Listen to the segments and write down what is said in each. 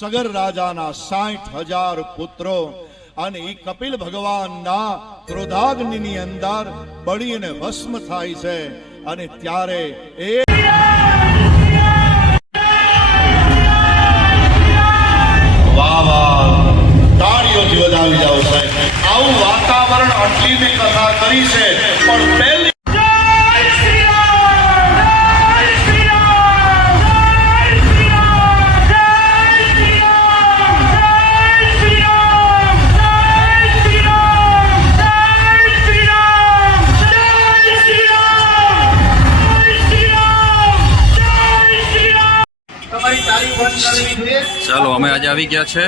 સગર રાજાના 60,000 પુત્રો અને એ કપિલ ભગવાનના ક્રોધાગ્નિની અંદર બળીને ભસ્મ થાય છે અને ત્યારે એ વાહ વાહ તાળીઓથી વધાવી જાઓ સાહેબ. આવું વાતાવરણ આટલી મેં કથા કરી છે પણ પહેલી ચાલો અમે આજે આવી ગયા છે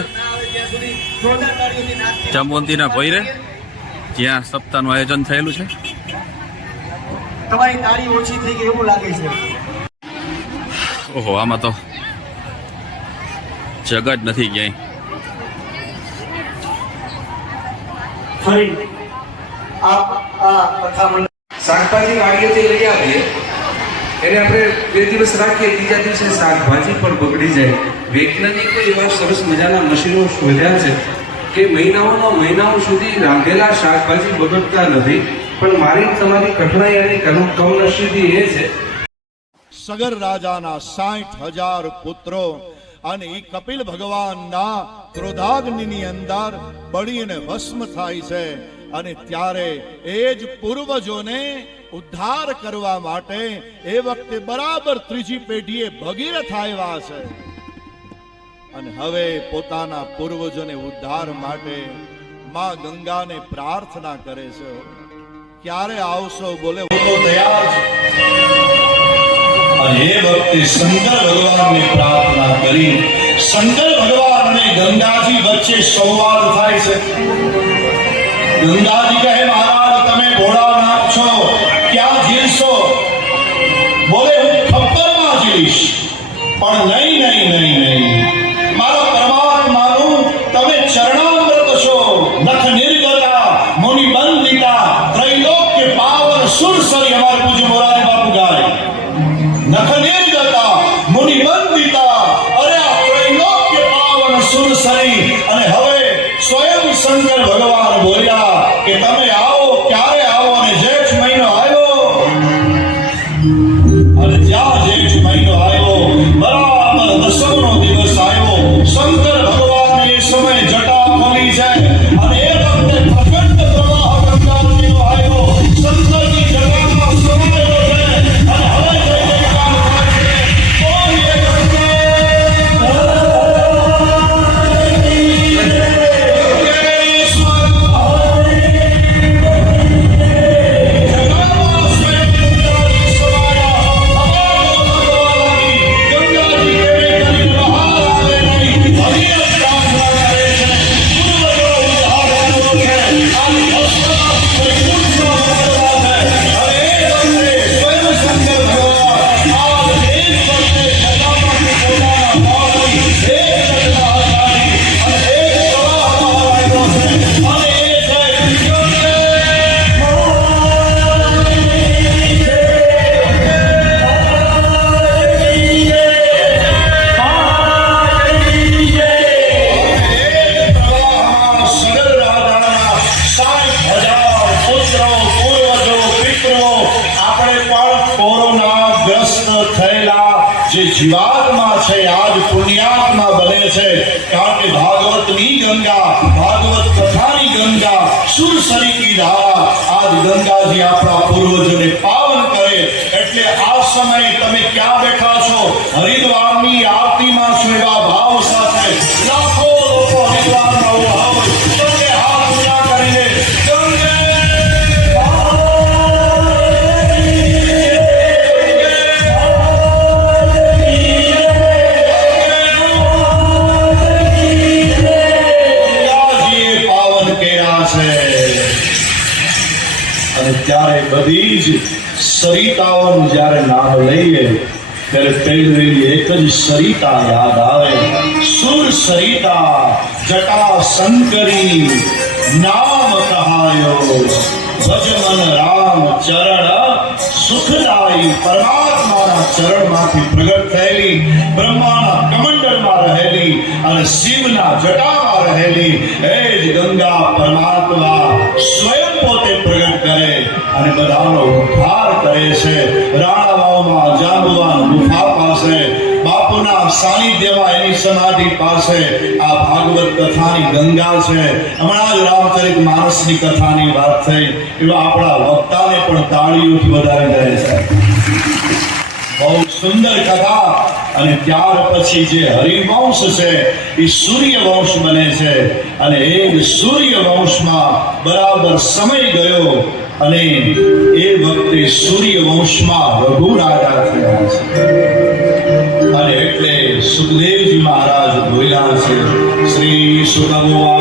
જામવંતીના ભોયરે, જ્યાં સપ્તાહનું આયોજન થયેલું છે. તમારી તાળી ઓછી થઈ ગઈ એવું લાગે છે. ઓહો, આમાં તો જગ જ નથી ક્યાંય. ફરી શાકભાજી વાડીએથી લઈ આવીએ એને આપણે 2 દિવસ રાખીએ, ત્રીજા દિવસે શાકભાજી પણ બગડી જાય. વૈજ્ઞાનિકો એવા સરસ મજાના મશીનો શોધ્યા છે કે મહિનાઓ સુધી રાંધેલા શાકભાજી બગડતા નથી. પણ મારી તમારી કઠણાઈ અને કમનસીબી એ છે, સગર રાજાના 60,000 પુત્રો અને એ કપિલ ભગવાનના ક્રોધાગ્નિની અંદર બળીને ભસ્મ થાય છે અને ત્યારે એ જ પૂર્વજોને ઉદ્ધાર કરવા માટે એ વખતે બરાબર ત્રીજી પેઢીએ ભગીરથ આવ્યા છે અને હવે પોતાના પૂર્વજોને ઉદ્ધાર માટે માં ગંગાને પ્રાર્થના કરે છે. ક્યારે આવશો? બોલે તૈયાર છે. અને એ વખતે શંકર ભગવાનને પ્રાર્થના કરી. શંકર ભગવાન અને ગંગાજી વચ્ચે સંવાદ થાય છે. ગંગાજી કહે, મહારાજ તમે ભોળાનાથ છો, ક્યાં જીવશો? બોલે હું ખપ્પરમાં જીવીશ. પણ નહીં, મારા પરમાત્માનું તમે ચરણામૃત છો. નખ નિર્ગતા મુનિ બંદિતા ત્રૈલોક્ય પાવન સુરસરી. અમારે પૂજ્ય મોરારી બાપુ ગાય, નખ નિર્ગતા મુનિ બંદિતા, અરે આ ત્રૈલોક્ય પાવન સુરસરી. અને હવે સ્વયં શંકર ભગવાન બોલ્યા કે તમે આવો. ક્યારે આવો? અને જેઠ મહિનો આવ્યો અને જ્યાં જેઠ મહિનો આવ્યો બરાબર 10મો દિવસ આવ્યો. શંકર ભગવાન એ સમય જટા ખોલી છે અને એ વખતે પ્રચંડ પ્રવાહ ગંગાજીનો આવ્યો. શંકરની જટામાં સમાયો છે અને હવે જય જયકાર થાય છે. કોઈ એક જીવાત્મા છે આજ પુણ્યાત્મા બને છે. કારણ કે ભાગવતની ગંગા, ભાગવત કથાની ગંગા, સુરસરી કી ધારા આજ ગંગાજી આપણા પૂર્વજોને પાવન કરે. એટલે આ સમયે તમે ક્યાં બેઠા છો? હરિદ્વારની આરતીમાં છો. એવા ભાવ સાથે લાખો લોકો હરિદ્વારમાં ઉભા હોય. તમે હાથ ઊંચા કરીને ત્યારે બધી જ સરિતાઓનું જ્યારે નામ લઈએ ત્યારે પહેલી એક જ સરિતા યાદ આવે. સુર સરિતા જટા શંકરી નામ કહાયો ભજમન રામ ચરણ સુખદાયી. પરમાત્માના ચરણમાંથી પ્રગટ થયેલી, બ્રહ્માના કમંડળમાં રહેલી અને અને શિવના જટામાં રહેલી એ જ ગંગા પરમાત્મા સ્વયં પોતે પ્રગટ કરે અને બધાનો ઉદ્ધાર કરે છે. રાણાવાવમાં જાંબુવાન ગુફા પાસે બાપુના સાનિધ્યમાં એની સમાધિ પાસે આ ભાગવત કથાની ગંગા છે. હમણાં જ રામચરિત માનસની કથાની વાત થઈ, એવા આપણા વક્તાને પણ તાળીઓથી વધાવી દે છે. બહુ સુંદર કથા. અને ત્યાર પછી જે હરિવંશ છે એ સૂર્યવંશ બને છે અને એ જ સૂર્યવંશમાં બરાબર સમય ગયો અને એ વખતે સૂર્યવંશમાં રઘુ રાજા થયા છે. અને એટલે સુખદેવજી મહારાજ બોલ્યા છે, શ્રી સુખ ઉવાચ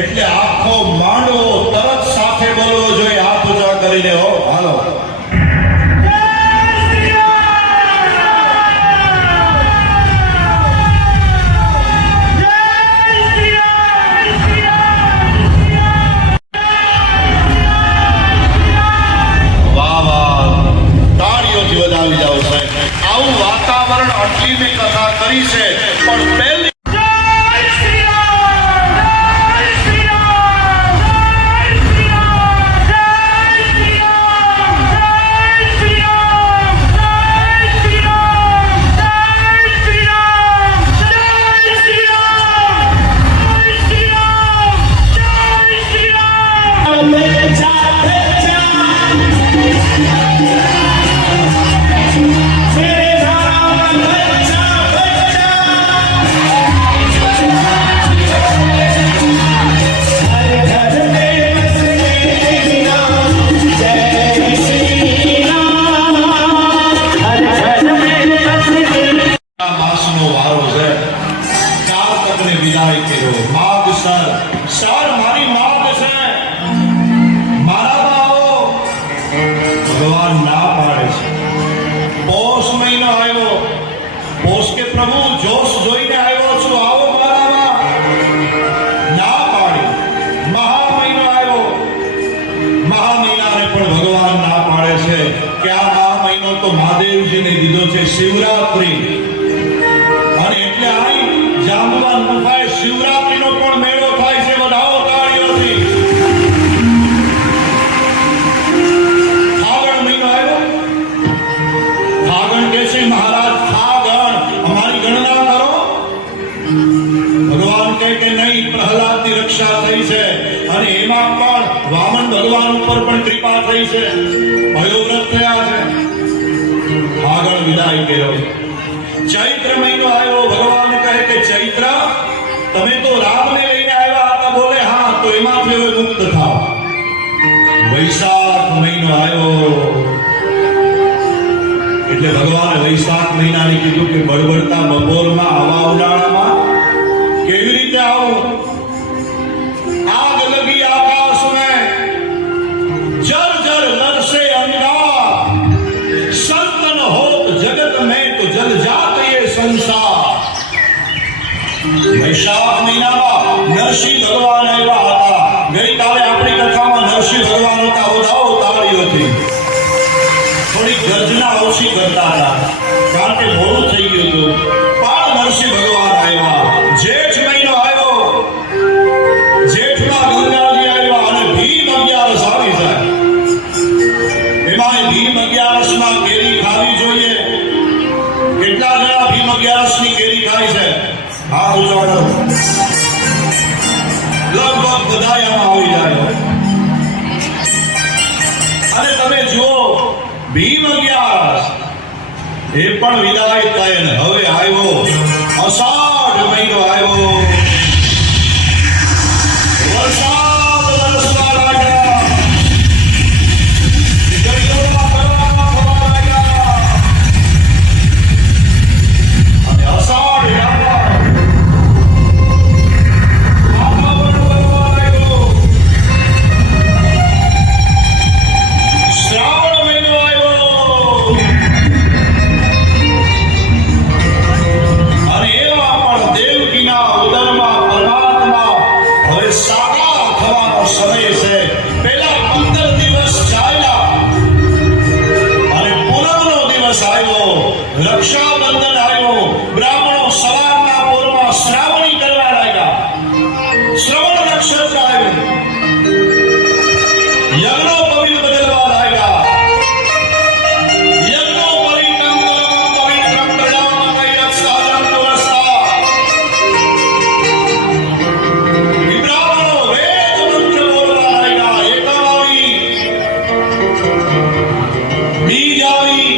એટલે આખો માંડવો તરત સાથે બોલવો જોઈએ, હાથ ઊંચા કરીને. હો હાલો. વાહ વાહ, તાળીઓથી વધાવી જાઓ સાહેબ. આવું વાતાવરણ આટલી મેં કથા કરી છે, પણ પહેલી પ્રભુ જોશ જોઈને આવ્યો છું, આવો મારામાં. ના પાડી. મહા મહિનો આવ્યો, મહા મહિનાને પણ ભગવાન ના પાડે છે કે આ મહા મહિનો તો મહાદેવજીને દીધો છે, શિવરાત્રી. અને એટલે અહીં જાંબુવાન ગુફાએ શિવરાત્રીનો પણ મેળો થાય છે. વધાવો તાળીઓથી. ફાગણ મહિનો આવ્યો. ફાગણ કે છે મહારાજ અમારી ગણના કરો. ભગવાન કહે કે નહીં, પ્રહલાદની રક્ષા થઈ છે અને એમાં પણ વામન ભગવાન ઉપર પણ કૃપા થઈ છે, ભયોવ્રત થયા છે. આગળ વિદાય કર્યો. ચૈત્ર મહિનો આવ્યો. ભગવાન કહે કે ચૈત્ર તમે તો રામને લઈને આવ્યા હતા. બોલે હા, તો એમાંથી હવે મુક્ત થાવ. વૈશાખ મહિનો આવ્યો એટલે ભગવાને વૈશાખ મહિનાને કીધું કે બળબડતા બપોરમાં આવા ઉનાળામાં કેવી રીતે આવું? આગ લગી આકાશ में जर जर लरसे अंगार, संतन होत जगत में तो जल जात ये संसार. વૈશાખ મહિનામાં નરસિંહ ભગવાન આવ્યા હતા. ગઈકાલે આપણી કથામાં નરસિંહ ભગવાન હતા. વધાવો તાળીઓથી. થોડી ગર્જના ઓછી કરતા હતા કારણ કે મોડું થઈ ગયું હતું. અગિયારસની કેરી ખાય છે હાથ ઊંચો કરો લગભગ બધા આમાં આવી જાય અને તમે જુઓ ભીમ અગિયારસ એ પણ વિદાય થઈને હવે આવ્યો અષાઢ મહિનો આવ્યો વરસાદ વરસવા લાગ્યા ગરજોડા કરવા લાગ્યા અને અષાઢ આવ્યા વાતાવરણ બનવા લાગ્યો શ્રાવણ મહિનો આવ્યો અને એવા પણ દેવકીના ઉદરમાં પરમાત્મા હવે સાકાર થવાનો સમય છે પહેલા 15 દિવસ ચાલ્યા અને પૂનમનો દિવસ આવ્યો રક્ષાબંધન આવ્યો બ્રાહ્મણો સવારના પૂરમાં શ્રાવણી કરવા લાગ્યા શ્રવણ નક્ષત્ર આવ્યું યજ્ઞો પવિત્ર બદલવા લાગ્યા યજ્ઞો પવિત્રમ પ્રજાપતય સાધન પુરસ્તા બ્રાહ્મણો વેદ મંત્ર બોલવા લાગ્યા એકમ આવી બીજ આવી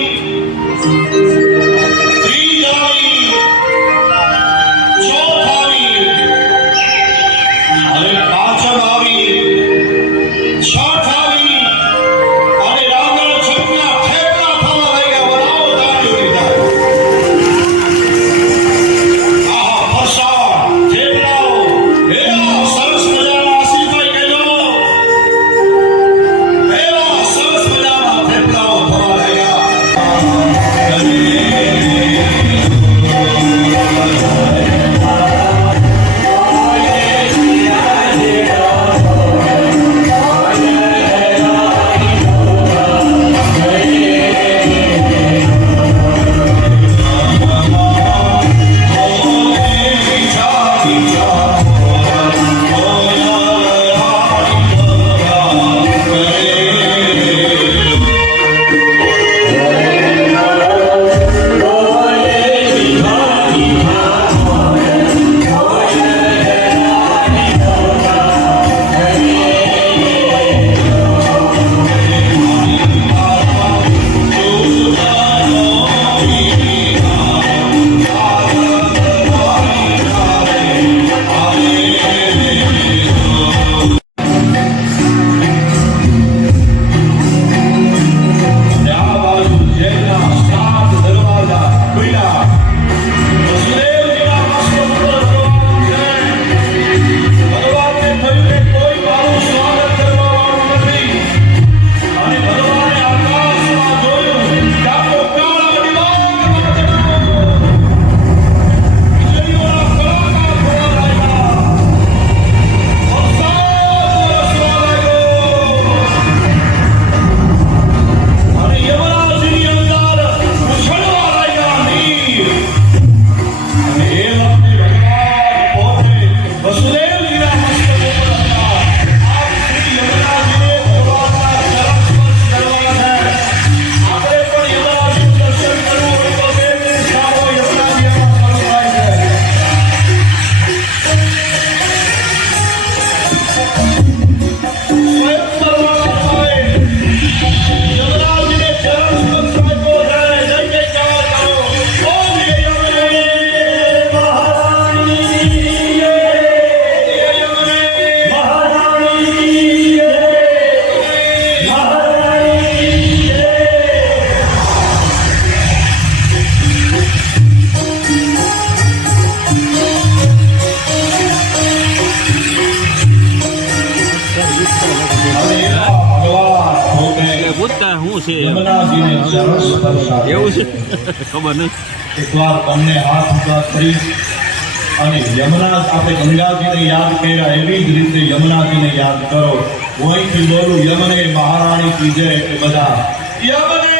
ત્રીજ આવી ચોથ આવી અને પાંચમ આવી છઠ આવી અને રાંગણ છઠના ઠેકડા થવા લાગ્યા બનાવો તાળીઓ લીધા આહા ફરસાણ થેપલાઓ એવા સરસ મજાના આશીષભાઈ કહેજો એવા સરસ મજાના થેપલાઓ થવા લાગ્યા પૂછતા શું છે એમ? યમુનાજીને સરસ પ્રસાદ એવું છે ખબર નહીં. એકવાર તમને હાથ ઊંચા કરી અને યમુના આપણે ગંગાજીને યાદ કર્યા એવી જ રીતે યમુનાજીને યાદ કરો. હું અહીંથી બોલું યમને મહારાણી કી જય એટલે બધા યમને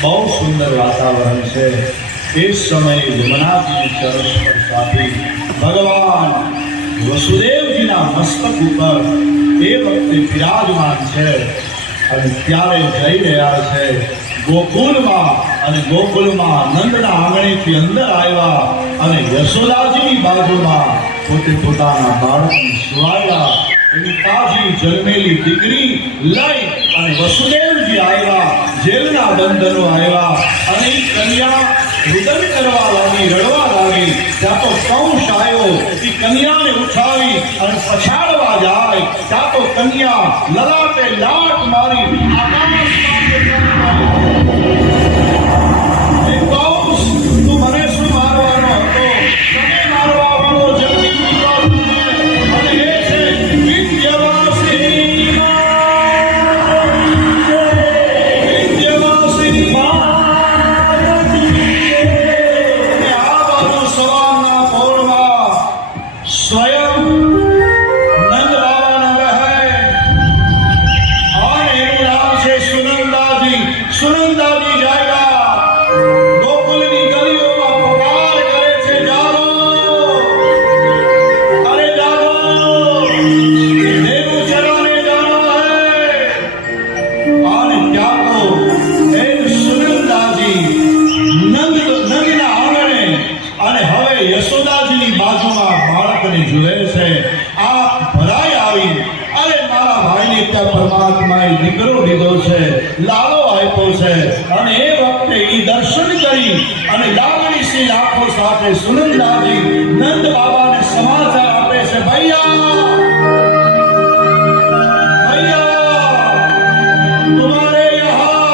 બહુ સુંદર વાતાવરણ છે. એ સમયે યમુનાજીની સરસ પર સાથી ભગવાન વસુદેવજીના મસ્તક ઉપર એ વખતે બિરાજમાન છે અને ત્યારે જઈ રહ્યા છે ગોકુલમાં અને ગોકુલમાં નંદના આંગણેથી અંદર આવ્યા અને યશોદાજીની બાજુમાં પોતે પોતાના બાળકને સુવાડ્યા. એની તાજી જન્મેલી દીકરી લઈ અને વસુદેવજી આવ્યા, જેલના બંધનો આવ્યા અને એ કન્યા રુદન કરવા લાગી, રડવા લાગી. ત્યાં તો કંસ આવ્યો, એ કન્યાને ઉઠાવી અને પછાડવા જાય ત્યાં તો કન્યા લલાટે લાટ મારી આકાશમાં એ કંસ, તું મને શું મારવાનો હતો? તને મારવા વાળો જલ્દી નીકળો અને એ છે વિંધ્યવાસિની વિંધ્યવાસિની સ્વયં નંદ બાબાના રહે અને એનું નામ છે સુનંદાજી. સુનંદાજી જાગ્યા, ગોકુલની ગલીઓમાં પુકાર કરે છે, જાગો, અરે જાગો, દેવું ચરાને જાના હૈ. અને ત્યાં તો એ સુનંદાજી નંદના આંગણે અને હવે યશોદાજીની બાજુમાં બાળકને જુએ છે. આંખ ભરાઈ આવી, અરે મારા ભાઈને ત્યાં પરમાત્માએ દીકરો લીધો છે, લાલો આપ્યો છે. અને એ વખતે એ દર્શન કરી અને લાગણીશીલ આંખો સાથે સુનંદાજી નંદ બાબાને સમાચાર આપે છે, ભૈયા ભૈયા तुम्हारे यहाँ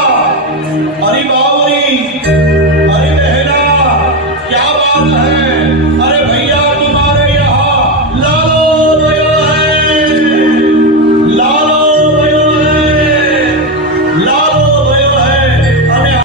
अरे बावरी, अरे बहना, क्या बात है? अरे